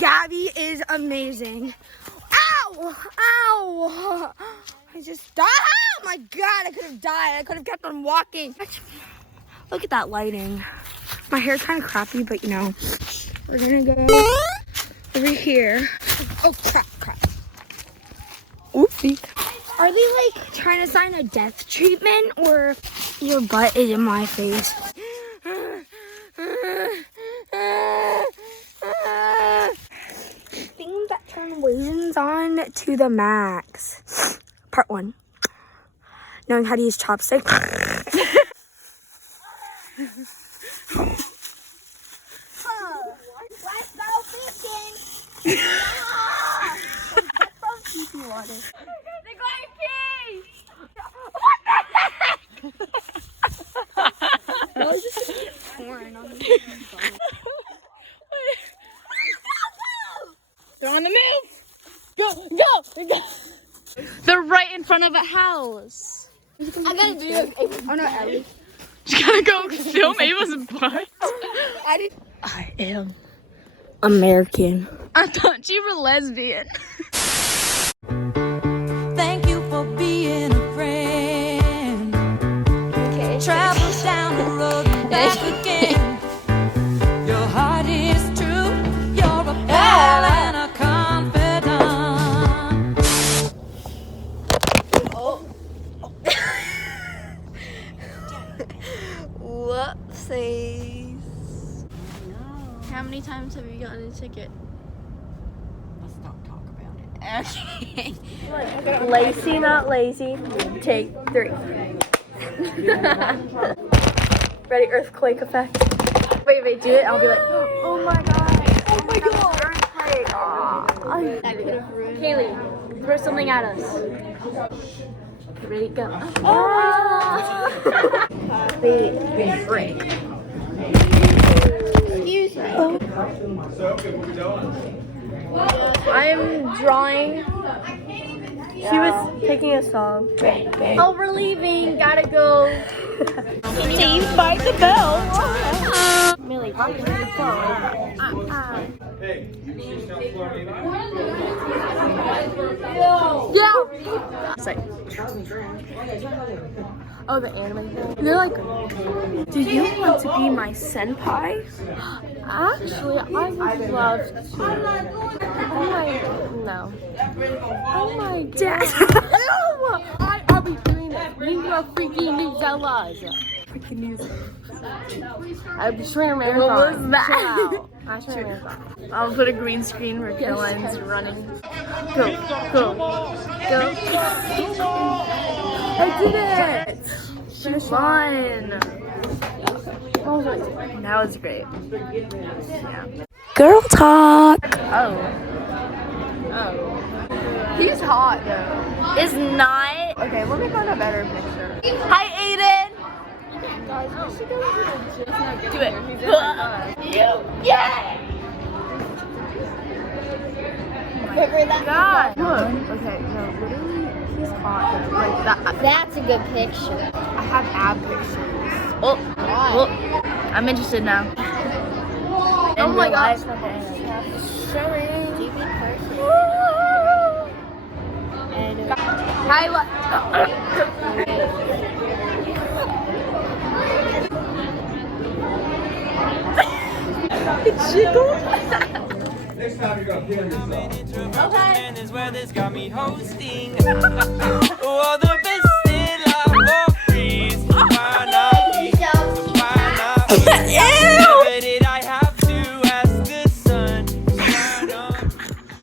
Gabby is amazing. Ow! Ow! I just died. Oh my god, I could have died. I could have kept on walking. Look at that lighting. My hair's kind of crappy, but you know, we're gonna go over here. Oh, crap. Oopsie. Are they like trying to sign a death treatment, or your butt is in my face? Things that turn Asians on to the max. Part 1. Knowing how to use chopsticks. Let's go fishing. Water. They're going pee! What the heck? That was just pouring on me. They're on the move! Go! They're right in front of a house. I gotta do it. Oh no, Ellie. You gotta go film Ava's butt. I am American. I thought you were lesbian. Thank you for being a friend. Okay. Travels down the road and back again. Your heart is true. You're a pal and a confidant. Whoopsies. How many times have you gotten a ticket? Let's not talk about it. Okay. Lacy, not lazy. Take 3. Ready? Earthquake effect. Wait, do it. I'll be like, oh my god. Oh my god. Earthquake. That could have ruined. Kaylee, throw something at us. Okay, ready? Go. Wait, break. Excuse me. I'm drawing. She was picking a song. Oh, we're leaving. Gotta go. Saved by the bell. Millie, pop the phone. Yeah. It's like. Oh, the anime. They're like, do you want to be my senpai? Actually, I would love to. Oh my, no. Oh my dad. I'll be doing this. Bring your freaking Nuzellas. Freaking news. I'll be swimming marathon. What was that? I swim marathon. I'll put a green screen where Caroline's running. Go. I did it! She won! That was great. Yeah. Girl talk! Oh. He's hot though. Is not. Okay, let me find a better picture. Hi, Aiden! Guys, we should go to the gym. Do it. Yeah! Figure that out. Look. Okay, no, literally, he's hot. Like that. That's a good picture. I have ab pictures. Oh, I'm interested now. Oh my gosh. Hi, what? It jiggled. Next time you're gonna kill yourself. Okay. Is where this got me hosting. Oh, the best in love for free. Why not? Why not?